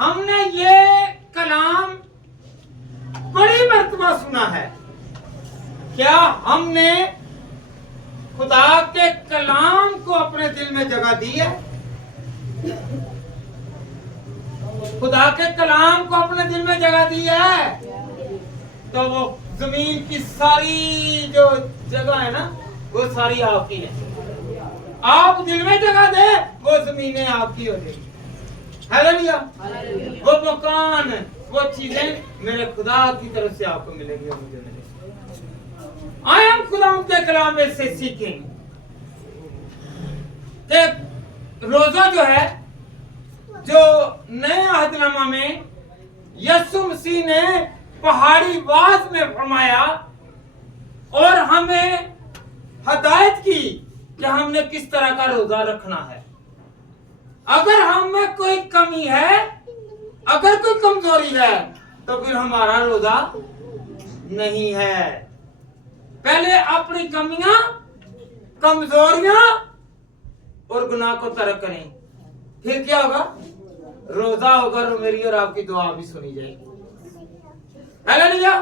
हमने ये कलाम बड़ी मर्तबा सुना है। क्या हमने खुदा के कलाम को अपने दिल में जगह दी है? खुदा के कलाम को अपने दिल में जगह दी है तो वो जमीन की सारी जो जगह है ना वो सारी आपकी है। आप दिल में जगह दे वो जमीनें आपकी हो जाएगी। हालेलुया। वो मकान वो चीजें मेरे खुदा की तरफ से आपको मिलेंगी और मुझे मिलेंगी। आए हम खुदा के कलाम में से सीखें कि रोजा जो है जो नए अहदनामा में यीशु मसीह ने पहाड़ी वाज में फरमाया और हमें हदायत की कि हमने किस तरह का रोजा रखना है। अगर हम में कोई कमी है, अगर कोई कमजोरी है तो फिर हमारा रोजा नहीं है। पहले अपनी कमियां, कमजोरियां और गुनाह को तर्क करें, फिर क्या होगा? रोजा होगा और मेरी और आपकी दुआ भी सुनी जाएगी। हालेलुया।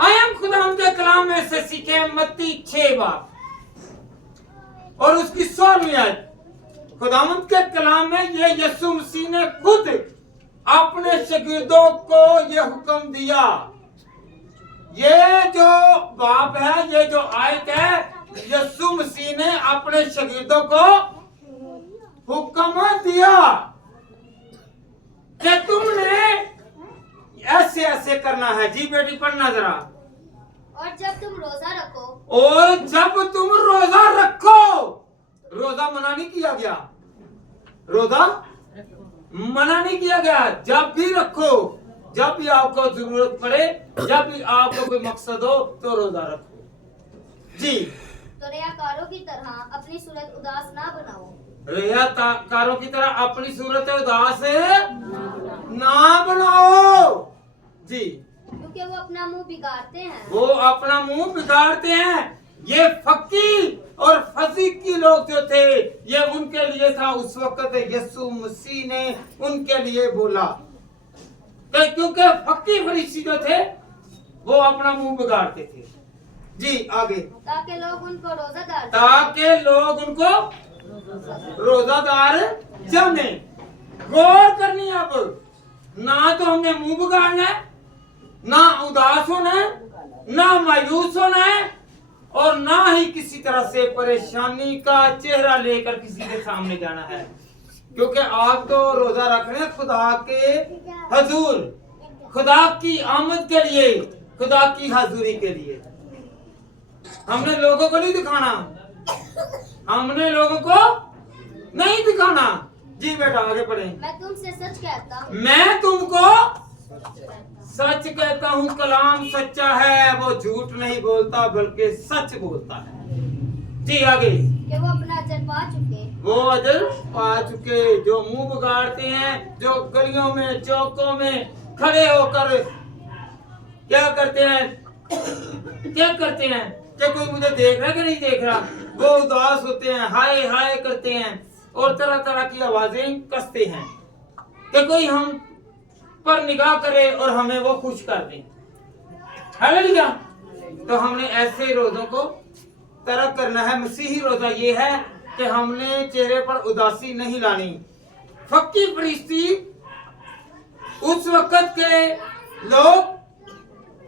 आए हम खुदा के कलाम में से सीखे मत्ती 6 बाब और उसकी 16वीं आयत। खुदावंद के कलाम में ये यीशु मसीह ने खुद अपने शागिर्दों को ये हुक्म दिया। ये जो बाब है, ये जो आयत है, यीशु मसीह ने अपने शागिर्दों को हुक्म दिया कि तुमने ऐसे ऐसे करना है। जी बेटी पढ़ना जरा। और जब तुम रोजा रखो, और जब तुम रोजा रखो, रोजा मना नहीं किया गया, रोजा मना नहीं किया गया। जब भी रखो, जब भी आपको जरूरत पड़े, जब भी आपको कोई मकसद हो तो रोजा रखो। जी। तो रियाकारों की तरह अपनी सूरत उदास ना बनाओ। रियाकारों की तरह अपनी सूरत उदास ना बनाओ। जी। क्योंकि वो अपना मुंह बिगाड़ते हैं। वो अपना मुंह बिगाड़ते हैं। ये फकी और फसीकी लोग जो थे, ये उनके लिए था। उस वक्त यीशु मसीह ने उनके लिए बोला क्योंकि फकी फरीसी जो थे वो अपना मुंह बिगाड़ते थे। जी आगे। ताकि लोग उनको रोजादार जाने। गौर करनी अब, ना तो हमने मुंह बिगाड़ना है, ना उदास होना है, ना मायूस होना है और ना ही किसी तरह से परेशानी का चेहरा लेकर किसी के सामने जाना है। क्योंकि आप तो रोजा रख रहे हैं खुदा के हजूर, खुदा की आमद के लिए, खुदा की हाजुरी के लिए। हमने लोगों को नहीं दिखाना, हमने लोगों को नहीं दिखाना। जी बेटा आगे पढ़े। मैं तुमसे सच कहता हूँ, मैं तुमको सच कहता हूँ, कलाम सच्चा है, वो झूठ नहीं बोलता बल्कि सच बोलता है। जी आगे। कि वो अपना अजर पा चुके, वो अजर पा चुके जो मुंह बिगाड़ते हैं, जो गलियों में चौकों में खड़े होकर क्या करते हैं कि कोई मुझे देख रहा है कि नहीं देख रहा। वो उदास होते हैं, हाय हाय करते हैं और तरह तरह की आवाजें कसते हैं कि कोई हम पर निगाह करे और हमें वो खुश कर दे। हालेलुया। तो हमने ऐसे रोजों को तरक करना है। मसीही रोजा ये है कि हमने चेहरे पर उदासी नहीं लानी। फक्की फरिश्ती उस वक्त के लोग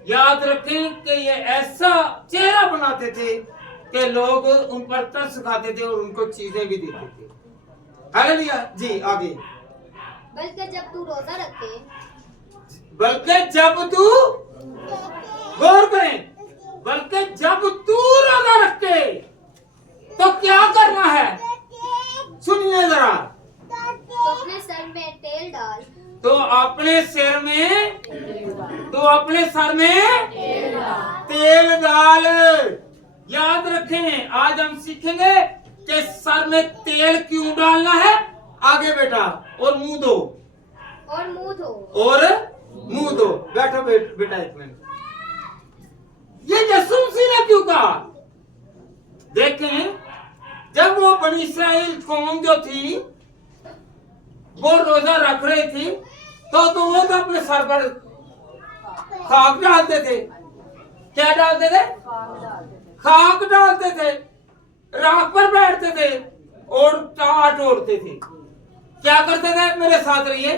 याद रखें कि ये ऐसा चेहरा बनाते थे कि लोग उन पर तरस खाते थे और उनको चीजें भी देते थे। हालेलुया। जी आगे। बल्कि जब तू रोजा रखे, बल्कि जब तू, गौर करें, बल्कि जब तू रोजा रखे तो क्या करना है? सुनिए जरा। तो अपने सर में तेल डाल, तो अपने सर में तेल डाल। याद रखें, आज हम सीखेंगे कि सर में तेल क्यों डालना है। आगे बेटा। और मुंह धो, और मुंह धो, बैठो बेटा एक मिनट। ये यीशु मसीह ने क्यों कहा? देखें, जब वो बनी इस्राएल कौम जो थी वो रोजा रख रही थी तो वो तो अपने सर पर खाक डालते थे। क्या डालते थे? खाक डालते थे, राख पर बैठते थे और टाट ओढ़ते थे। क्या करते थे? मेरे साथ रहिए।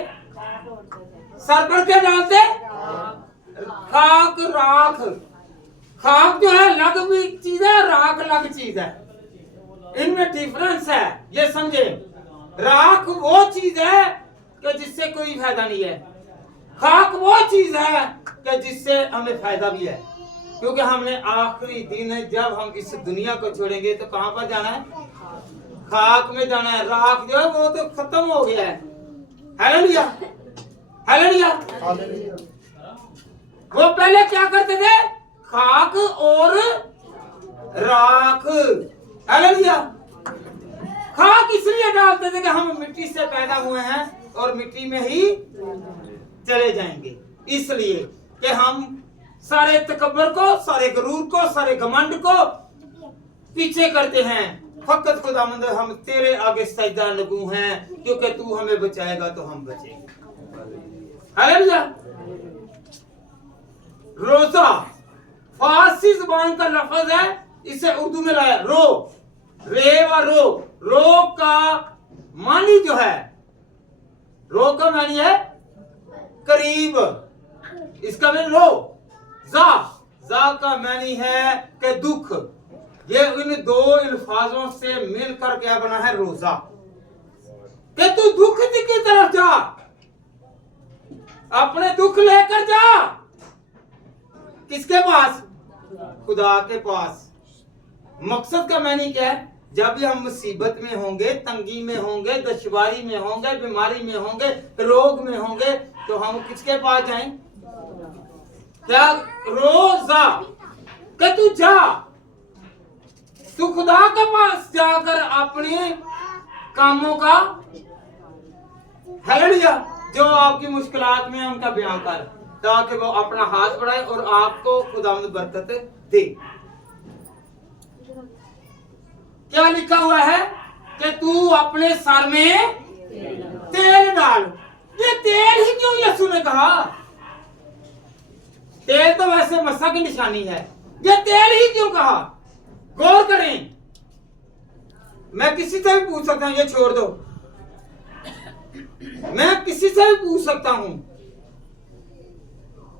सर पर क्या डालते? खाक, राख। खाक जो है अलग भी चीज है, राख अलग चीज है, इनमें डिफरेंस है, ये समझे। राख वो चीज है कि जिससे कोई फायदा नहीं है, खाक वो चीज है कि जिससे हमें फायदा भी है। क्योंकि हमने आखिरी दिन जब हम इस दुनिया को छोड़ेंगे तो कहां पर जाना है? खाक में जाना है। राख जो है वो तो खत्म हो गया है। Hallelujah, hallelujah. वो पहले क्या करते थे? खाक और राख। हालेलुया। खाक इसलिए डालते थे कि हम मिट्टी से पैदा हुए हैं और मिट्टी में ही चले जाएंगे, इसलिए कि हम सारे तकब्बर को, सारे गरूर को, सारे घमंड को पीछे करते हैं। फकत खुदावंद हम तेरे आगे सजदा लगू हैं, क्योंकि तू हमें बचाएगा तो हम बचेंगे। हालेलुया। रोजा फारसी जुबान का लफ्ज है, इसे उर्दू में लाया रो, रे व रो। रो का मानी जो है, रो का मानी है करीब, इसका भी रो। जा का मानी है कि दुख। ये इन दो अल्फाजों से मिलकर क्या बना है? रोजा। कि तू दुख की तरफ जा, अपने दुख लेकर जा। किसके पास? खुदा के पास। मकसद का मानी क्या है? जब भी हम मुसीबत में होंगे, तंगी में होंगे, दुश्वारी में होंगे, बीमारी में होंगे, रोग में होंगे, तो हम किसके पास जाएं? क्या? रोजा कि तू जा, तू खुदा के पास जाकर अपने कामों का, हालेलुया, जो आपकी मुश्किलात में है उनका बयान कर, ताकि वो अपना हाथ बढ़ाए और आपको खुदावंद बरकत दे। क्या लिखा हुआ है? कि तू अपने सर में तेल डाल। ये तेल ही क्यों यीशु ने कहा? तेल तो वैसे मसा की निशानी है, ये तेल ही क्यों कहा? गौर करें। मैं किसी से भी पूछ सकता हूं, ये छोड़ दो, मैं किसी से भी पूछ सकता हूं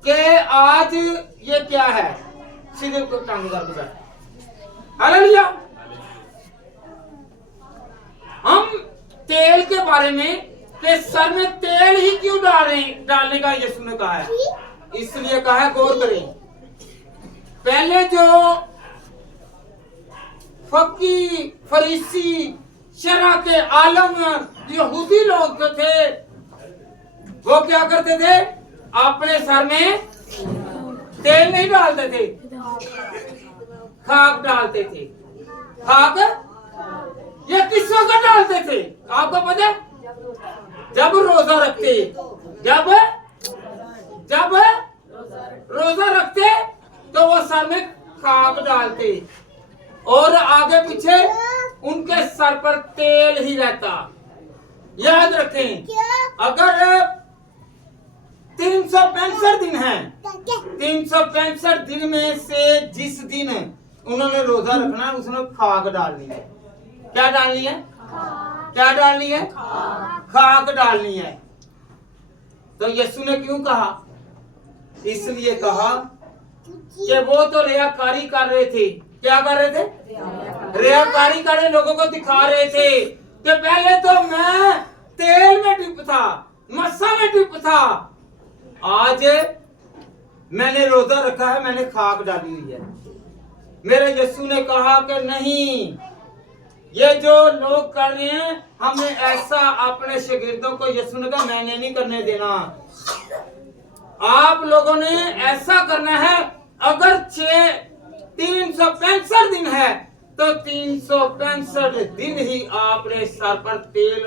कि आज ये क्या है, सीधे को टांग कर बैठ। हालेलुया। हम तेल के बारे में कि सर में तेल ही क्यों डालने का यीशु ने कहा है, इसलिए कहा है, गौर करें। पहले जो फकी, फरीसी, शरा के आलम यहूदी लोग जो थे, वो क्या करते थे? अपने सर में तेल नहीं डालते थे, खाक डालते थे। खाक ये किस वक्त डालते थे आपको पता? जब रोजा रखते, जब रोजा रखते तो वो सर में खाक डालते और आगे पीछे उनके सर पर तेल ही रहता। याद रखें, अगर 365 दिन है, 365 दिन में से जिस दिन उन्होंने रोजा रखना है उसमें खाक डालनी है। क्या डालनी है? क्या डालनी है? खाक डालनी है। तो यीशु ने क्यों कहा? इसलिए कहा कि वो तो रियाकारी कर रहे थे। क्या कर रहे थे? रियाकारी कर रहे, लोगों को दिखा रहे थे कि पहले तो मैं तेल में डिप था, मस्सा में डिप था, आज मैंने रोजा रखा है, मैंने खाक डाली हुई है। मेरे यीशु ने कहा कि नहीं, ये जो लोग कर रहे हैं, हमें ऐसा अपने शागिर्दों को यीशु ने कहा मैंने नहीं करने देना। आप लोगों ने ऐसा करना है। अगर 365 दिन है तो 365 दिन ही आपने सर पर तेल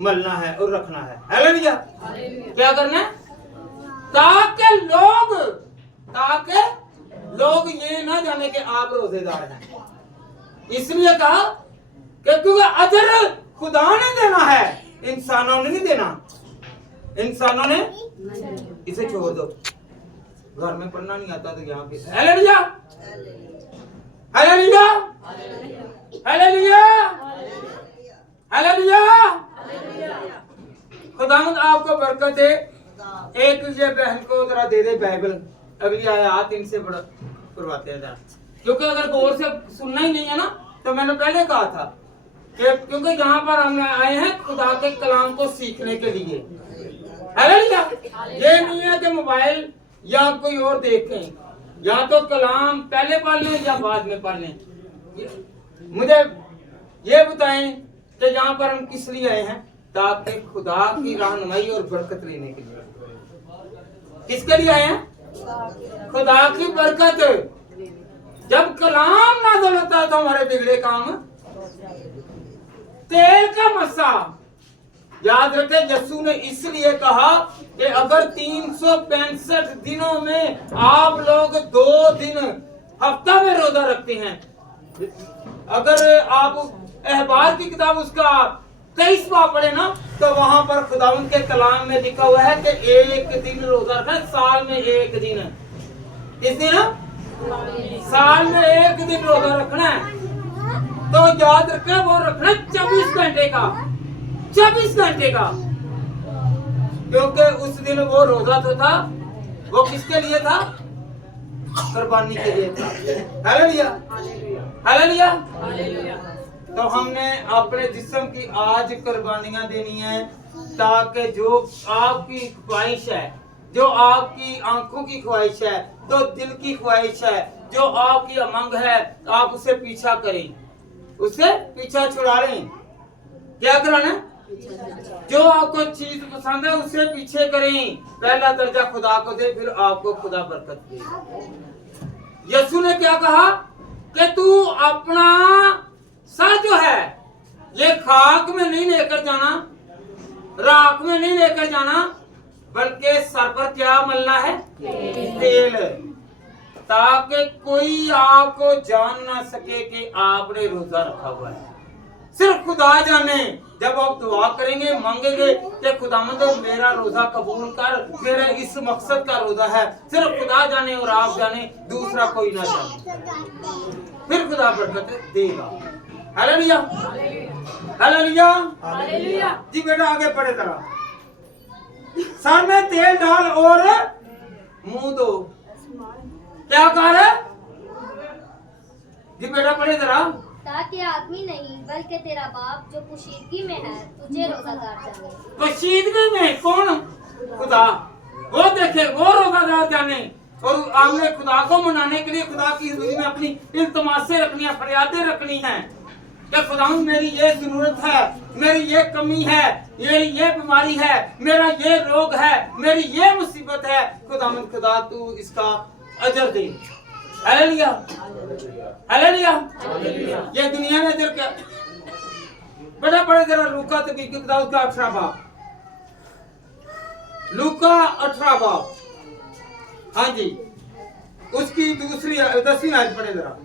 मलना है और रखना है। हालेलुया। क्या करना है? ताकि लोग ये ना जाने कि आप रोजेदार हैं। इसलिए कहा कि क्योंकि अजर खुदा ने देना है, इंसानों ने नहीं देना। इंसानों ने इसे छोड़ दो। घर में पढ़ना नहीं आता तो यहाँ पे हालेलुया हालेलुया हालेलुया हालेलुया। खुदावंद आपको बरकत दे। एक ये बहन को जरा दे दे बाइबल, अगली आयत इनसे बड़ा करवाते हैं जरा, क्योंकि अगर गौर से सुनना ही नहीं है ना तो मैंने पहले कहा था कि क्योंकि यहाँ पर हम आए हैं खुदा के कलाम को सीखने के लिए। हालेलुया। ये नहीं है कि मोबाइल या कोई और देखें, या तो कलाम पहले पढ़ लें या बाद में पढ़ लें। मुझे ये बताएं कि यहाँ पर हम किस लिए आए हैं? ताकि खुदा की रहनुमाई और बरकत लेने के लिए। किसके लिए आए हैं? खुदा की बरकत। जब कलाम नाज़िल होता है तो हमारे बिगड़े काम तेल का मस्सा। याद रखें, यीशु ने इसलिए कहा कि अगर 365 दिनों में आप लोग 2 दिन हफ्ता में रोजा रखते हैं, अगर आप अहबार की किताब उसका 23वां पढ़े ना तो वहां पर खुदावंद के कलाम में लिखा हुआ है कि 1 दिन रोजा रखना, साल में 1 दिन। किस दिन? साल में 1 दिन रोजा रखना है। तो याद रखें वो रखना 24 घंटे का, 24 घंटे का, क्योंकि उस दिन वो रोजा तो था, वो किसके लिए था? कुर्बानी के लिए था। Hallelujah hallelujah. तो हमने अपने जिस्म की आज कुर्बानियां देनी है, ताकि जो आपकी ख्वाहिश है, जो आपकी आंखों की ख्वाहिश है, जो दिल की ख्वाहिश है, जो आपकी उमंग है, आप उसे पीछा करें, उससे पीछा छुड़ा लें। क्या कराना? जो आपको चीज पसंद है उससे पीछे करें। पहला दर्जा खुदा को दे, फिर आपको खुदा बरकत दे। यीशु ने क्या कहा कि तू अपना सर जो है ये खाक में नहीं लेकर जाना, राख में नहीं लेकर जाना, बल्कि सर पर क्या मलना है? तेल, ताकि कोई आपको जान ना सके कि आपने रोजा रखा हुआ है। सिर्फ खुदा जाने। जब आप दुआ करेंगे, मांगेंगे कि खुदावंद मेरा रोजा कबूल कर, मेरे इस मकसद का रोजा है, सिर्फ खुदा जाने और आप जाने, दूसरा कोई ना जाने, फिर खुदा बरकत देगा। Hallelujah hallelujah hallelujah. जी बेटा आगे पढ़े जरा। सर में तेल डाल और मुंह दो। क्या कह रहे? जी बेटा पढ़े जरा। ताकि आदमी नहीं बल्कि तेरा बाप जो पोशीदगी में है तुझे रोजादार जाने। पोशीदगी में कौन? खुदा। वो देखे, वो रोजादार जाने। और हमने खुदा को मनाने के लिए खुदा की हुजूरी में अपनी इल्तिमासें रखनी है, फरियादें रखनी हैं कि खुदा मेरी ये जरूरत है, मेरी ये कमी है, मेरी ये बीमारी है, मेरा ये रोग है, मेरी ये मुसीबत है, खुदा तू इसका अजर दे। Hallelujah hallelujah. ये दुनिया में अजर क्या? बड़ा बड़े जरा लूका की किताब का 18 बाब, लूका 18 बाब, हाँ जी, उसकी दूसरी 10वीं आयत पढ़े जरा।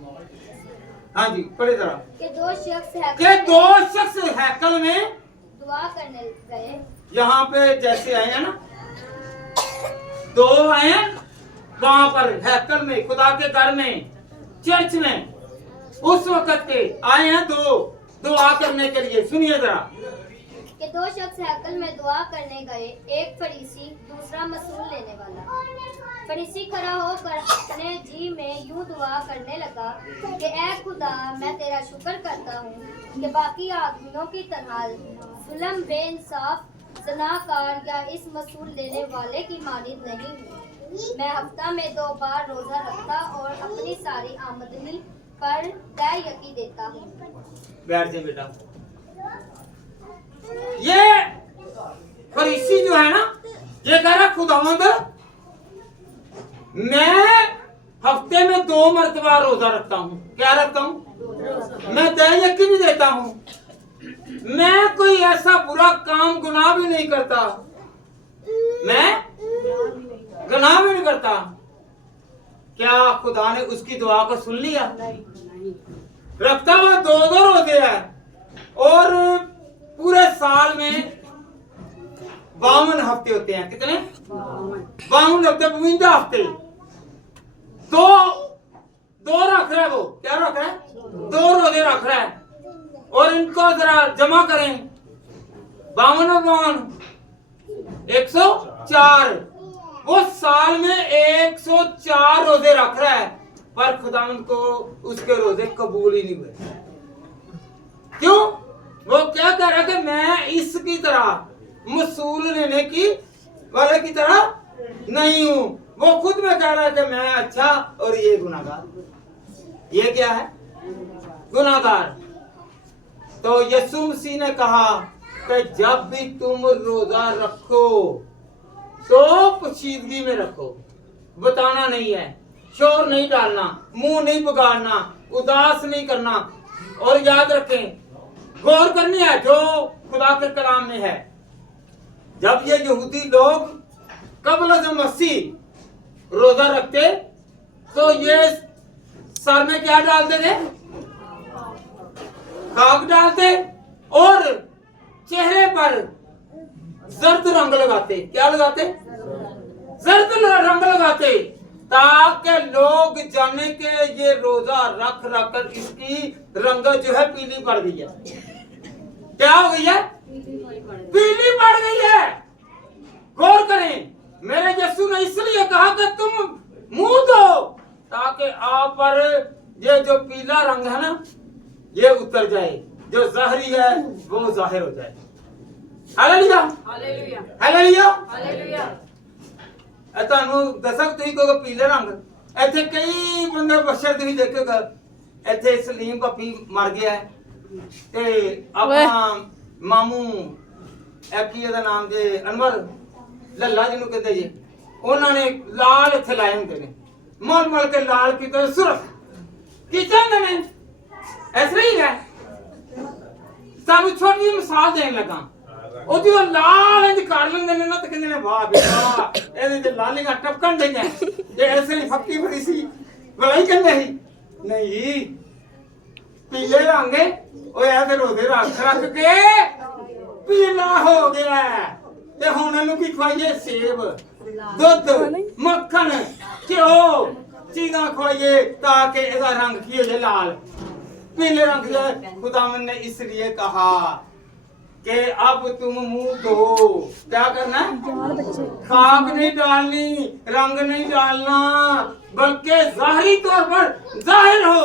हाँ जी पढ़े जरा। कि 2 शख्स हैकल में दुआ करने गए। यहाँ पे जैसे आए हैं ना, 2 आए हैं वहां पर हैकल में, खुदा के घर में, चर्च में, उस वक्त के आए हैं 2 दुआ करने के लिए। सुनिए जरा कि 2 शख्स हैकल में दुआ करने गए, एक फरीसी दूसरा मसूल लेने वाला। फरीसी खड़ा होकर अपने जी में यूं दुआ करने लगा कि ऐ खुदा, मैं तेरा शुक्र करता हूँ कि बाकी आदमियों की तरह जुल्म, बेइंसाफ, ज़नाकार या इस मसूल लेने वाले की मानिंद नहीं हूँ। मैं हफ्ता में 2 बार रोजा रखता और अपनी सारी आमदनी पर दैयकी देता हूँ। बैठ जा बेटा। ये फरीसी जो है ना, ये कह रहा खुदावंद मैं हफ्ते में 2 मरतबा रोजा रखता हूँ। क्या रखता हूँ? मैं दैयकी भी देता हूँ, मैं कोई ऐसा बुरा काम गुनाह भी नहीं करता, मैं गुनाह भी नहीं करता। क्या खुदा ने उसकी दुआ को सुन लिया? रखता हुआ 2 रोजे है और पूरे साल में 52 हफ्ते होते हैं। कितने? 52 हफ्ते, 52 हफ्ते। दो दो रख रहा है वो, क्या रख रहा है? 2 रोजे रख रहा है। और इनको जरा जमा करें, 52 और 52 104। वो साल में 104 रोजे रख रहा है, पर खुदावंद को उसके रोजे कबूल ही नहीं हुए। क्यों? वो क्या कह रहा है कि मैं इसकी तरह मसूल लेने की वाले की तरह नहीं हूं। वो खुद में कह रहा है कि मैं अच्छा और ये गुनाहगार। ये क्या है? गुनाहगार। तो यीशु मसीह ने कहा कि जब भी तुम रोजा रखो तो पोशीदगी में रखो, बताना नहीं है, शोर नहीं डालना, मुंह नहीं बिगाड़ना, उदास नहीं करना। और याद रखें, गौर करनी है जो खुदा के कलाम में है। जब ये यहूदी लोग कबल मसीह रोजा रखते तो ये सर में क्या डालते थे? खाक डालते और चेहरे पर जर्द रंग लगाते। क्या लगाते? जर्द रंग लगाते, ताकि लोग जाने के ये रोजा रख रख कर इसकी रंगत जो है पीली पड़ गई है। क्या हो गई है? पीली पड़ गई है। गौर करें, मेरे यीशु ने इसलिए कहा कि तुम मुंह दो, ताकि आप पर ये जो पीला रंग है ना, ये उतर जाए, जो जाहिरी है वो जाहिर हो जाए। Hallelujah, hallelujah, hallelujah, hallelujah. ਤੁਹਾਨੂੰ ਦੱਸਾਂ ਤੁਸੀਂ ਕਹੋਗੇ ਪੀਲੇ ਰੰਗ, ਇੱਥੇ ਕਈ ਬੰਦੇ ਬਸ਼ਰ ਤੁਸੀਂ ਦੇਖੋਗੇ, ਇੱਥੇ ਸਲੀਮ ਪੱਪੀ ਮਰ ਗਿਆ ਤੇ ਆਪਣਾ ਮਾਮੂ ਐਕੀ ਇਹਦਾ ਨਾਮ ਜੇ ਅਨਵਰ ਲੱਲਾ ਜਿਹਨੂੰ ਕਹਿੰਦੇ ਜੀ, ਉਹਨਾਂ ਨੇ ਲਾਲ ਇੱਥੇ ਲਾਏ ਹੁੰਦੇ ਨੇ, ਮਲ ਮਲ ਕੇ ਲਾਲ ਕੀਤੇ ਸੁਰਖ ਕੀ ਚਾਹੁੰਦੇ ਨੇ। ਇਸ ਲਈ ਹੈ ਸਾਨੂੰ ਛੋਟੀ ਜਿਹੀ ਮਿਸਾਲ ਦੇਣ ਲੱਗਾ। ਉਹਦੀ ਉਹ ਲਾਲ ਇੰਜ ਕਰ ਲੈਂਦੇ ਨੇ ਨਾ ਤੇ ਕਹਿੰਦੇ ਨੇ ਵਾਹ ਬੇਟਾ ਇਹਦੇ ਤੇ ਲਾਲੀਆਂ ਟਪਕਣ ਡਈਆਂ, ਜੇ ਐਸੇ ਹੀ ਫੱਕੀ ਫੜੀ ਸੀ ਭਲਾਈ ਕਹਿੰਦੇ ਸੀ ਨਹੀਂ ਪੀਲੇ ਰੰਗੇ ਉਹ ਇਹਦੇ ਰੋਦੇ ਰੱਖ ਕੇ ਪੀਲਾ ਹੋ ਗਿਆ। ਤੇ ਹੁਣ ਇਹਨੂੰ ਕੀ ਖਵਾਈਏ? ਸੇਬ, ਦੁੱਧ, ਮੱਖਣ, ਘਿਓ ਚੀਜ਼ਾਂ ਖਵਾਈਏ ताकि ਇਹਦਾ रंग की हो जाए लाल, पीले रंग का। खुदावन ने इसलिए कहा कि अब तुम मुंह धो। क्या करना है? खाक नहीं डालनी, रंग नहीं डालना, बल्कि जाहिरी तौर पर जाहिर हो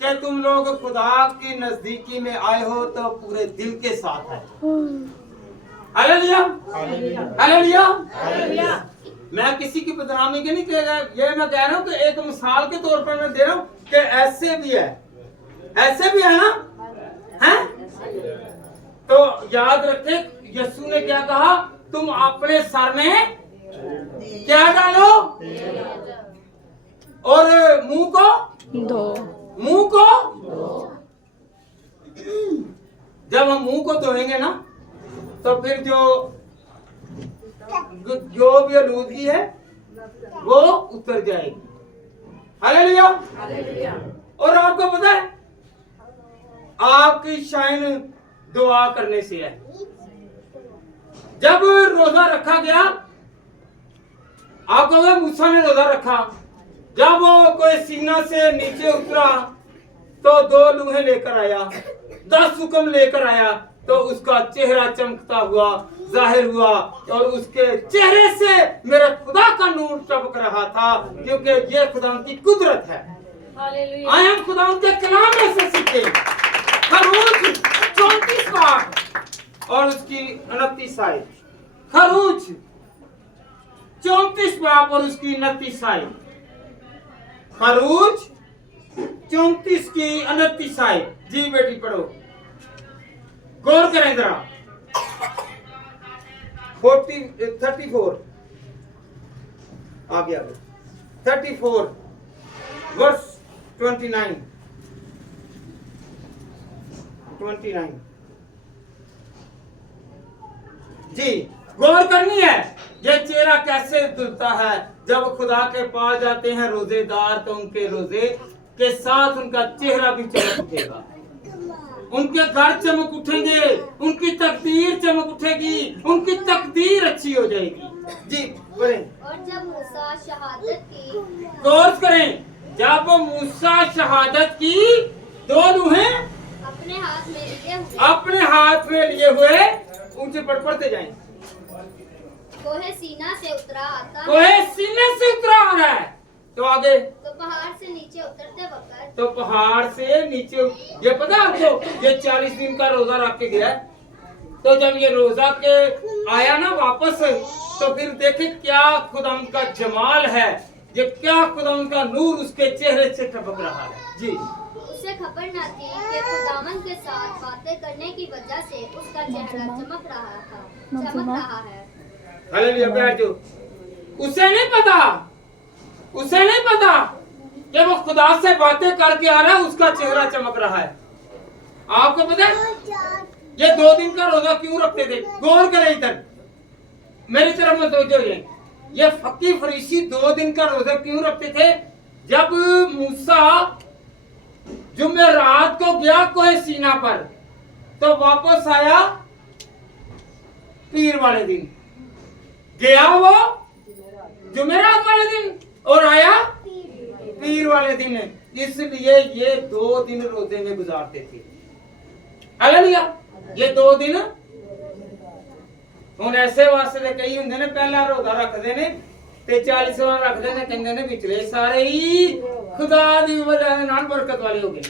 कि तुम लोग खुदा की नजदीकी में आए हो तो पूरे दिल के साथ है। Hallelujah, hallelujah, hallelujah. मैं किसी की बदनामी के नहीं कह रहा, ये मैं कह रहा हूँ कि एक मिसाल के तौर पर मैं दे रहा हूँ कि ऐसे भी है, ऐसे भी है ना, हैं? तो याद रखे यीशु ने क्या कहा? तुम अपने सर में क्या डालो और मुंह को धो। मुंह को जब हम मुंह को धोएंगे ना तो फिर जो भी आलूदगी है वो उतर जाएगी। Hallelujah, hallelujah. और आपको पता है आपकी शाइन दुआ करने से है। जब रोजा रखा गया, आप कहोगे मूसा ने रोजा रखा, जब वो कोई सीना से नीचे उतरा तो 2 लूहे लेकर आया, 10 हुक्म लेकर आया, तो उसका चेहरा चमकता हुआ जाहिर हुआ और उसके चेहरे से मेरे खुदा का नूर टपक रहा था, क्योंकि ये खुदा की कुदरत है। आए हम खुदा के कलाम में से सीखे। खरूज 34 पाठ और उसकी 29 आयत। खरूज 34 पाठ और उसकी 29 आयत। खरूज 34 की 29 आयत। जी बेटी पढ़ो, गौर करें जरा। 34 आ गया, 34 वर्स 29। जी गौर करनी है, ये चेहरा कैसे धुलता है। जब खुदा के पास जाते हैं रोजेदार तो उनके रोजे के साथ उनका चेहरा भी चमक उठेगा। उनके घर चमक उठेंगे, उनकी तकदीर चमक उठेगी, उनकी तकदीर अच्छी हो जाएगी। जी बोले। और जब मूसा शहादत की गौर करें, जब मूसा शहादत की, दो लूहें अपने हाथ में लिए हुए अपने हाथ में लिए हुए, ऊंचे पढ़ते जाएं। कोहे सीना से उतरा आता है, कोहे सीने से उतरा आ रहा है, तो आगे तो पहाड़ से नीचे उतरते वक्त तो पहाड़ से नीचे, ये पता है आपको, ये 40 दिन का रोजा रख के गया। तो जब ये रोजा के आया ना वापस, तो फिर देखे क्या खुदाम का जमाल है, ये क्या खुदाम का नूर उसके चेहरे से टपक रहा है। जी उसे खबर न थी कि खुदावन के साथ बातें करने की वजह से उसका चेहरा चमक रहा है। हालेलुया। बैठ जाओ। उसे नहीं पता कि वो खुदा से बातें करके आ रहा है, उसका चेहरा चमक रहा है। आपको पता है ये 2 दिन का रोजा क्यों रखते थे? गौर करें इधर, मेरी तरफ मत सोचो। ये फकी फरीसी 2 दिन का रोजा क्यों रखते थे? जब मूसा जुमेरात को गया कोहे सीना पर, तो वापस आया पीर वाले दिन, गया वो जुमेरात वाले दिन और आया पीर वाले दिन। इसलिए ये 2 दिन रोजे में गुजारते थे। हालेलुया। ये 2 दिन ਹੁਣ ਐਸੇ ਵਾਸਤੇ ਤੇ ਕਈ ਹੁੰਦੇ ਨੇ ਪਹਿਲਾ ਰੋਜ਼ਾ ਰੱਖਦੇ ਨੇ ਤੇ 40ਵਾਂ ਰੱਖਦੇ ਨੇ, ਕਹਿੰਦੇ ਨੇ ਵਿਚਲੇ ਸਾਰੇ ਹੀ ਖੁਦਾ ਦੀ ਵਜ੍ਹਾ ਨਾਲ ਬਰਕਤ ਵਾਲੇ ਹੋ ਗਏ।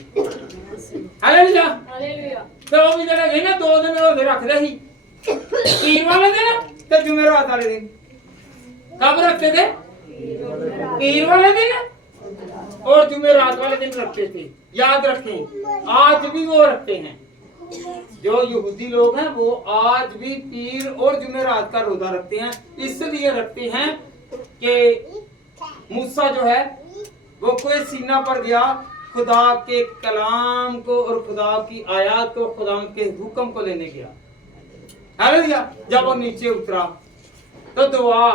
Hallelujah hallelujah. ਤੇ ਉਹ ਵੀ ਜਿਹੜੇ ਗਏ ਨਾ 2 ਦਿਨ ਰੋਜ਼ੇ ਰੱਖਦੇ ਸੀ, ਪੀਰ ਵਾਲੇ ਦਿਨ ਤੇ ਜੁਮੇਰਾਤ ਵਾਲੇ ਦਿਨ। कब रखते थे? पीर वाले दिन और जुमेरात वाले दिन रखते थे। याद रखें, आज भी वो रखते हैं। जो यहूदी लोग हैं वो आज भी पीर और जुमेरात का रोजा रखते हैं। इसलिए रखते हैं कि मूसा जो है वो कोई सीना पर गया, खुदा के कलाम को और खुदा की आयत को, खुदा के हुक्म को लेने गया। हालेलुया। जब वो नीचे उतरा तो दुआ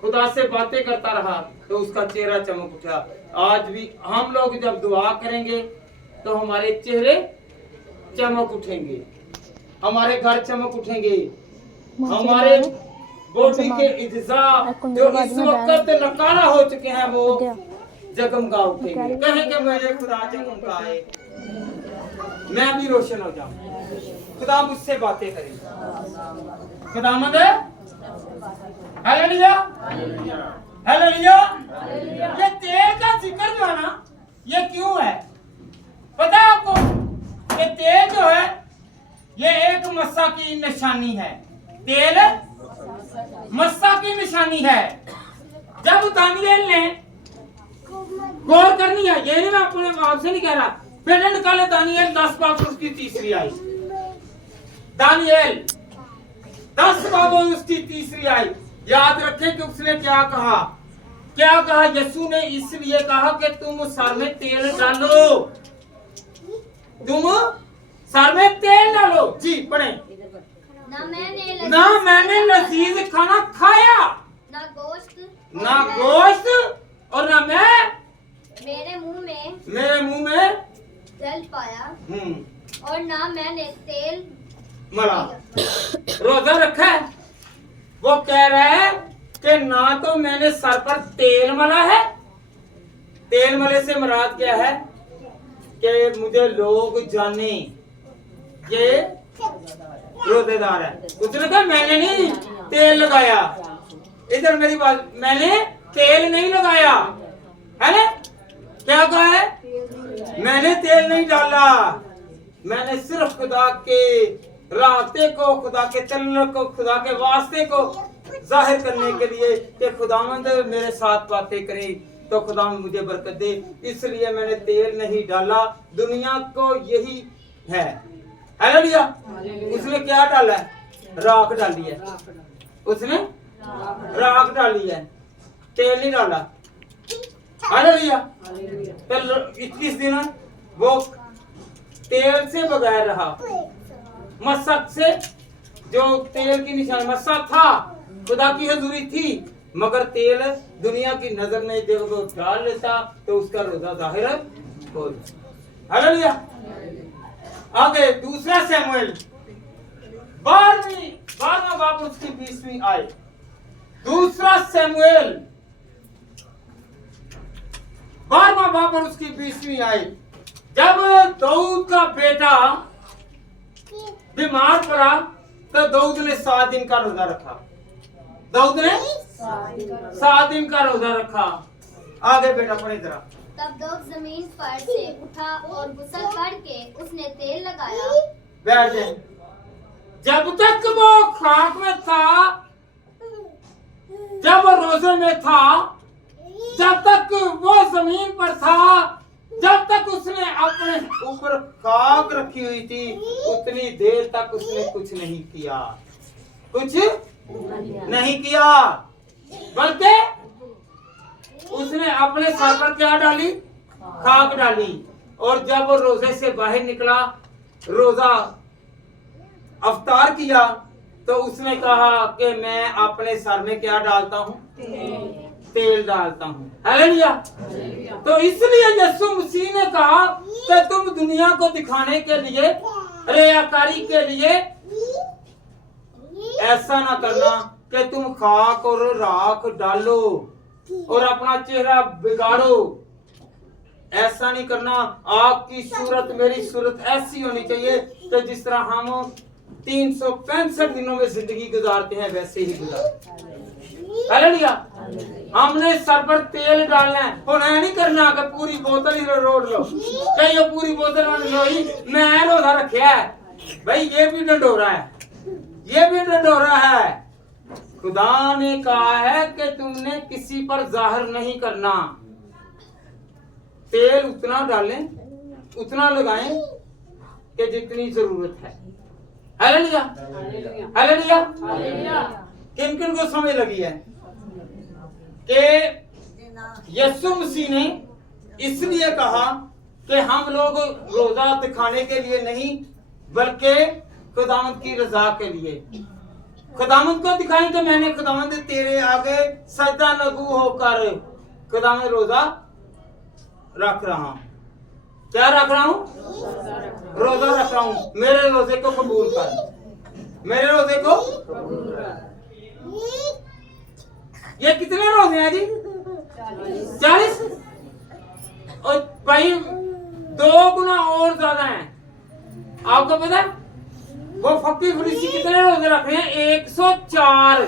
खुदा से बातें करता रहा तो उसका चेहरा चमक उठा। आज भी हम लोग जब दुआ करेंगे तो हमारे चेहरे चमक उठेंगे, हमारे घर चमक उठेंगे, हमारे बॉडी के इज्जा जो इस वक्त नकारा हो चुके हैं वो जगमगा उठेंगे। कहेंगे मेरे खुदा जगमगाए, मैं भी रोशन हो जाऊं, खुदा मुझसे बातें करे। खुदावंद हालेलुया हालेलुया। ये तेल का जिक्र जो है ना, ये क्यों है पता है आपको? ये तेल जो है ये एक मस्सा की निशानी है। तेल मस्सा की निशानी है। जब दानिएल ने गौर करनी है, ये नहीं मैं अपने आपसे नहीं कह रहा, पहले निकाले दानिएल 10 बाब उसकी तीसरी आई। दानिएल 10 बाबों उसकी तीसरी आई। याद रखें कि उसने क्या कहा, क्या कहा? यीशु ने इसलिए कहा कि तुम सर में तेल डालो, तुम सर में तेल डालो। जी पढ़े। ना मैंने लजीज खाना खाया, ना गोश्त और ना मैं मेरे मुंह में जल पाया, और ना मैंने तेल मला। रोजा रखा है, वो कह रहा है कि ना तो मैंने सर पर तेल मला है। तेल मले से मुराद क्या है कि मुझे लोग जाने ये रोजेदार है। उसने कहा मैंने नहीं तेल लगाया, इधर मेरी बात, मैंने तेल नहीं लगाया है ना। क्या कहा है? मैंने तेल नहीं डाला, मैंने सिर्फ खुदा के रास्ते को, खुदा के चलने को, खुदा के वास्ते को जाहिर करने के लिए कि खुदावंद मेरे साथ बातें करे तो खुदावंद मुझे बरकत दे, इसलिए मैंने तेल नहीं डाला। दुनिया को यही है। हालेलुया। उसने क्या डाला है? राख डाली है। उसने राख डाली है, तेल नहीं डाला। हालेलुया। तो 21 दिन वो तेल से बगैर रहा। मसक से जो तेल की निशान मस्सा था, खुदा की हजूरी थी, मगर तेल दुनिया की नजर में जब वो डाल लेता तो उसका रोजा जाहिर हो। हालेलुया। आगे दूसरा सैमुएल 12वां बाब उसकी 20वीं आयत। दूसरा सैमुएल 12वां बाब और उसकी 20वीं आयत। जब दाऊद का बेटा बीमार पड़ा तो दाऊद ने 7 दिन का रोजा रखा। दाऊद ने 7 दिन का रोजा रखा। आगे बेटा पढ़े जरा। तब दाऊद जमीन पर से उठा और गुस्ल करके उसने तेल लगाया। बैठ जाए। जब तक वो खाक में था, जब वो रोजे में था, जब तक वो जमीन पर था, जब तक उसने अपने ऊपर खाक रखी हुई थी, उतनी देर तक उसने कुछ नहीं किया। कुछ नहीं किया, बल्कि उसने अपने सर पर क्या डाली? खाक डाली। और जब वो रोजे से बाहर निकला, रोजा अफ्तार किया, तो उसने कहा कि मैं अपने सर में क्या डालता हूँ? तेल डालता हूँ। हालेलुया। तो इसलिए यीशु मसीह ने कहा कि तुम दुनिया को दिखाने के लिए, रियाकारी के लिए ऐसा ना करना कि तुम खाक और राख डालो और अपना चेहरा बिगाड़ो। ऐसा नहीं करना। आपकी सूरत, मेरी सूरत ऐसी होनी चाहिए कि जिस तरह हम 365 दिनों में जिंदगी गुजारते हैं वैसे ही गुजार। हालेलुया। हमने सर पर तेल डालना है। और नहीं करना कि पूरी बोतल ही रोड लो, कहीं पूरी बोतल लो ही मैं रोजा रखा है। भाई ये भी डंडोरा है, ये भी डंडोरा है। खुदा ने कहा है कि तुमने किसी पर जाहिर नहीं करना। तेल उतना डालें, उतना लगाएं कि जितनी जरूरत है। हालेलुया। हालेलुया। किन किन को समझ लगी है कि यीशु मसीह ने इसलिए कहा कि हम लोग रोजा दिखाने के लिए नहीं, बल्कि खुदावंद की रजा के लिए। खुदावंद को दिखाएं कि मैंने खुदावंद तेरे आगे सजदा लगू होकर खुदावंद रोजा रख रहा हूं। क्या रख रहा हूं? रोजा रख रहा हूं। मेरे रोजे को कबूल कर, मेरे रोजे को। ये कितने रोजे हैं जी? 40। और भाई 2 गुना और ज्यादा हैं। आपको पता है वो फक्की फरीसी कितने रोजे रख रहे हैं? 104।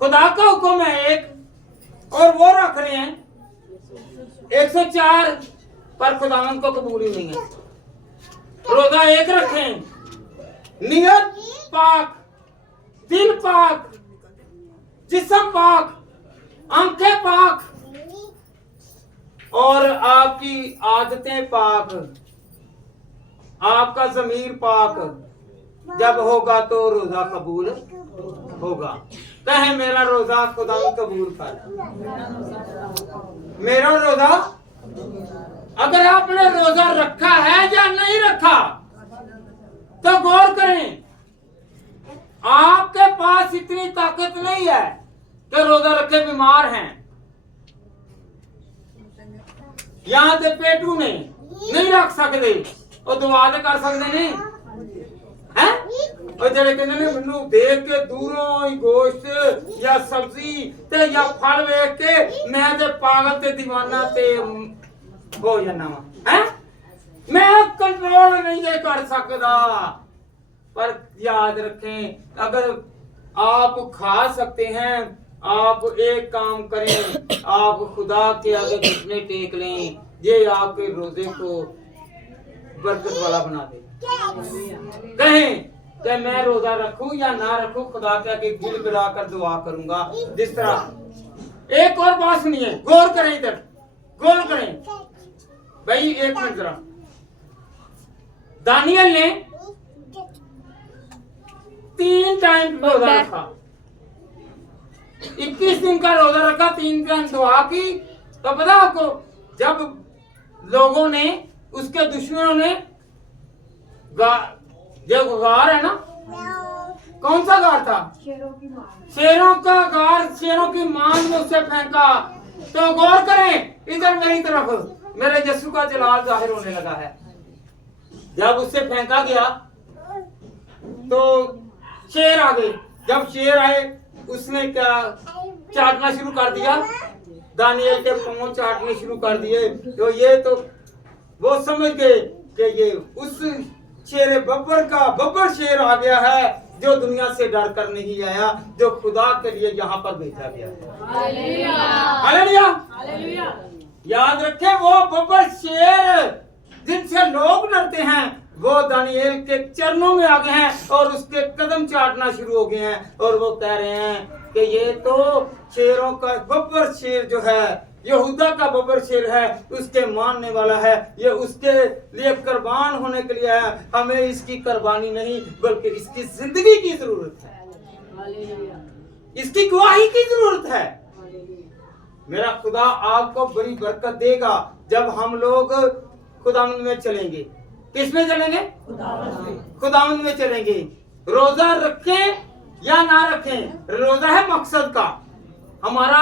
खुदा का हुक्म है 1 और वो रख रहे हैं 104, पर खुदावंद को कबूल ही नहीं है। रोजा 1 रखें, नियत पाक, दिल पाक, जिस्म पाक, आंखें पाक और आपकी आदतें पाक, आपका ज़मीर पाक जब होगा तो रोजा कबूल होगा। कहे मेरा रोजा खुदा कबूल कर, मेरा रोजा। अगर आपने रोजा रखा है या नहीं रखा तो गौर करें। आपके पास इतनी ताकत नहीं है कि रोजा रखे बीमार हैं। यहां ते पेटू ने नहीं रख सकते और दुआ तो कर सकते नहीं हैं। और जेड़े कहंदे ने मैनू देख के दूरों ही गोश्त या सब्जी ते या फल वेख के मैं ते पागल ते दीवाना ते हो जाना वा हैं। मैं कंट्रोल नहीं कर सकता। पर याद रखें, अगर आप खा सकते हैं, आप एक काम करें, आप खुदा के आगे घुटने टेक लें, ये आपके रोजे को बरकत वाला बना दे। कहें कि मैं रोजा रखूं या ना रखूं, खुदा के आगे गिड़गिड़ा कर दुआ करूंगा। जिस तरह एक और बात सुनिए, गौर करें, इधर गौर करें भाई। 1 मिनट जरा। दानियल ने 3 टाइम रोजा रखा, 21 दिन का रोजा रखा, 3 टाइम दुआ की। तो पता आपको, जब लोगों ने, उसके दुश्मनों ने जो गार है ना, कौन सा गार था? शेरों का गार, शेरों की मान में उसे फेंका। तो गौर करें इधर मेरी तरफ, मेरे यीशु का जलाल जाहिर होने लगा है। जब उससे फेंका गया तो शेर आ गए। जब शेर आए उसने क्या चाटना शुरू कर दिया, दानियल के पांव चाटने शुरू कर दिए। तो ये तो वो समझ गए कि ये उस शेर बब्बर शेर आ गया है जो दुनिया से डर कर नहीं आया, जो खुदा के लिए यहाँ पर भेजा गया है। हालेलुया। याद रखें, वो बब्बर शेर जिनसे लोग डरते हैं वो दानियल के चरणों में आ गए हैं और उसके कदम चाटना शुरू हो गए हैं। और वो कह रहे हैं कि ये तो शेरों का बब्बर शेर जो है, यहूदा का बब्बर शेर है, उसके मानने वाला है, ये उसके लिए कुर्बान होने के लिए है। हमें इसकी कुर्बानी नहीं बल्कि इसकी जिंदगी की जरूरत है, इसकी गवाही की जरूरत है। मेरा खुदा आपको बड़ी बरकत देगा जब हम लोग खुदावंद में चलेंगे। किस में चलेंगे? खुदावंद में चलेंगे। रोजा रखें या ना रखें, रोजा है मकसद का। हमारा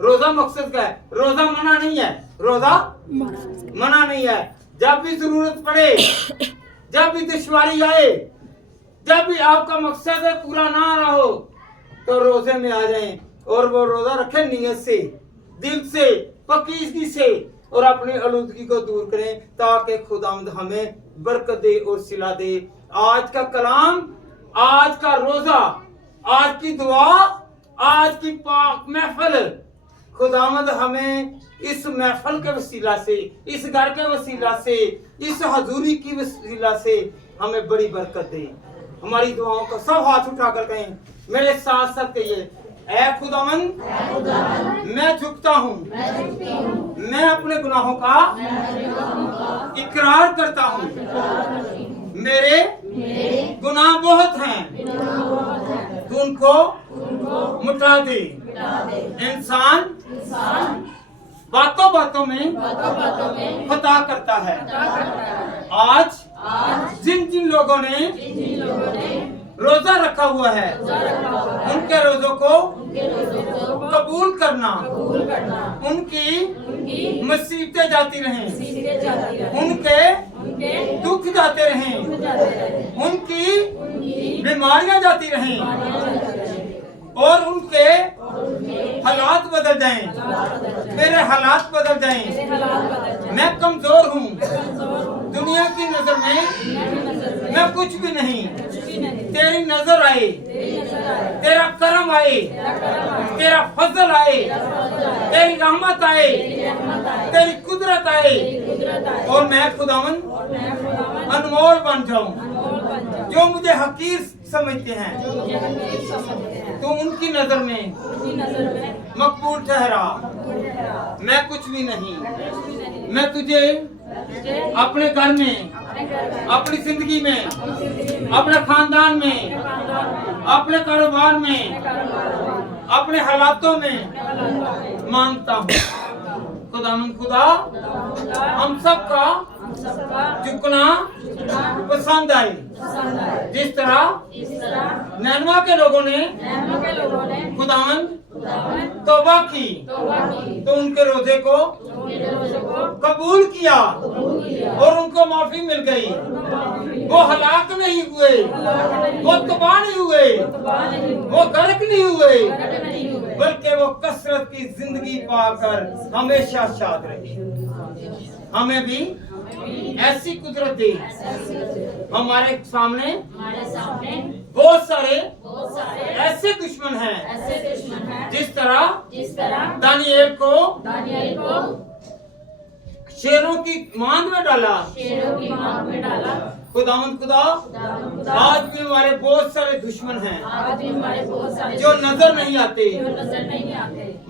रोजा मकसद का है, रोजा मना नहीं है, रोजा मना नहीं है। जब भी जरूरत पड़े, जब भी दुश्वारी आए, जब भी आपका मकसद है पूरा ना रहो तो रोजे में आ जाएं और वो रोजा रखें नियत से, दिल से, पकीजगी से, और अपनी आलूदगी को दूर करें ताकि खुदावंद हमें बरकत दे और सिला दे। आज का कलाम, आज का रोजा, आज की दुआ, आज की पाक महफिल, खुदावंद हमें इस महफिल के वसीला से, इस घर के वसीला से, इस हजूरी की वसीला से हमें बड़ी बरकत दे। हमारी दुआओं को सब हाथ उठाकर कहें, मेरे साथ साथ कहिए, ऐ खुदावंद मैं झुकता हूँ, मैं अपने गुनाहों का इकरार करता हूँ। मेरे गुनाह बहुत हैं, तू उनको मिटा दे। इंसान बातों बातों में खता करता है। आज जिन जिन लोगों ने रोजा रखा हुआ है उनके रोजों को कबूल करना, उनकी मुसीबतें जाती रहें, उनके दुख जाते रहें, उनकी बीमारियां जाती रहें और उनके हालात बदल जाएं, मेरे हालात बदल जाएं। मैं कमजोर हूँ, दुनिया की नजर में मैं कुछ भी नहीं, तेरी नजर आए, तेरा करम आए, तेरा फजल आए, तेरी रहमत आए, तेरी कुदरत आए और मैं खुदावंद अनमोल बन जाऊं। जो मुझे हकीर समझते हैं तो उनकी नजर में मकबूल ठहरा। मैं कुछ भी नहीं, मैं तुझे अपने घर में, अपनी जिंदगी में, अपने खानदान में, अपने कारोबार में, अपने हालातों में मांगता हूँ। खुदा हम सबका झुकना पसंद आए। जिस तरह नैनवा के लोगों ने खुदावंद तौबा की तो उनके रोजे को कबूल किया और उनको माफी मिल गई। वो हलाक नहीं हुए, वो तबाह नहीं हुए, वो गर्क नहीं हुए, बल्कि वो कसरत की जिंदगी पाकर हमेशा शाद रहे। हमें भी ऐसी कुदरत दे। हमारे सामने बहुत सारे ऐसे दुश्मन हैं जिस तरह दानियल को शेरों की मांद में डाला। खुदावंद खुदा आज भी हमारे बहुत सारे दुश्मन हैं जो नजर नहीं आते,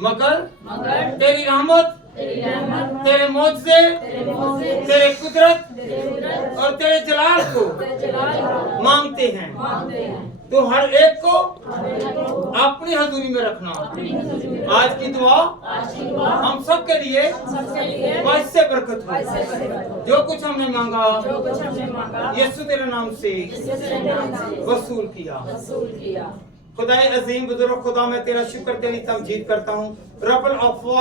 मगर तेरी रहमत, तेरे मौजज़े, तेरे कुदरत और तेरे जलाल को मांगते हैं। तो हर एक को अपनी हजूरी में रखना। आज की दुआ हम सब के लिए से बरकत हो। जो कुछ हमने मांगा यीशु तेरे नाम से वसूल किया। खुदाए अजीम बुजुर्ग खुदा, मैं तेरा शुक्र, तेरी तमजीद करता हूँ। रब्बुल अफ़वाह